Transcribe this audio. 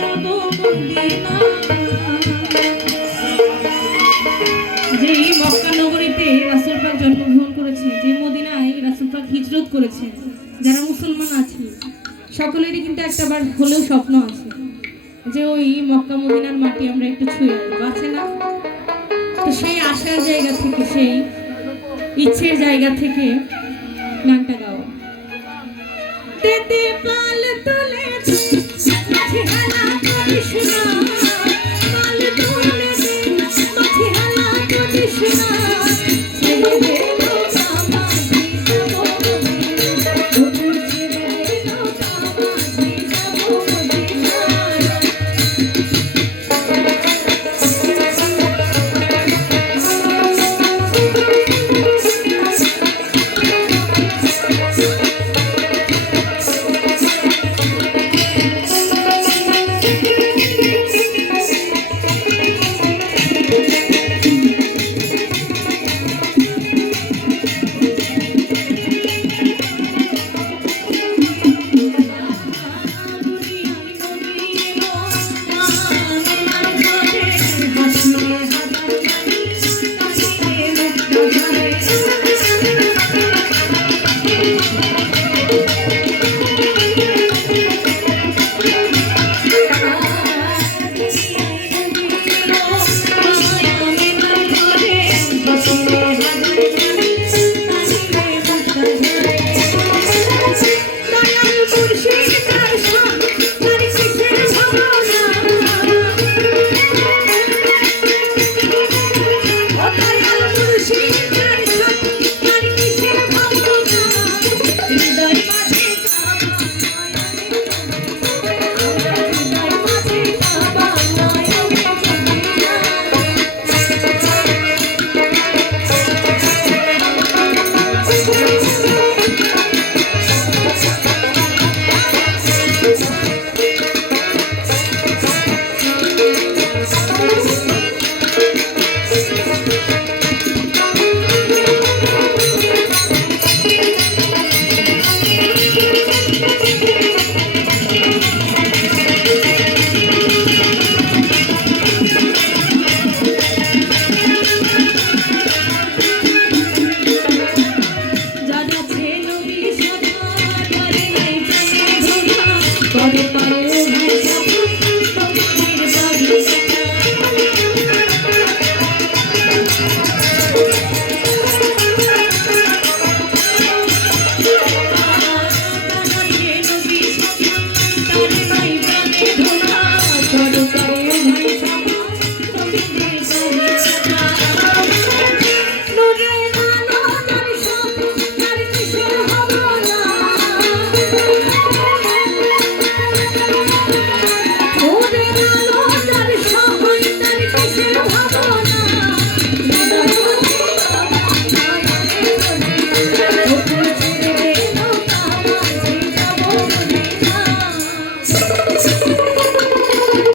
যাব মদিনা। যেই মক্কা নগরীতে রাসূল পাক জন্মগ্রহণ করেছেন, যে মদিনায় রাসূল পাক হিজরত করেছেন, যারা মুসলমান আছে সকলেরই কিন্তু একটাবার হলেও স্বপ্ন আছে যে ওই মক্কা মদিনার মাটি আমরা একটু ছুঁয়ে আসবো, আছে না? তো সেই আশার জায়গা থেকে, সেই ইচ্ছের জায়গা থেকে গানটা গাওয়া। তেতে পাল তুলেছে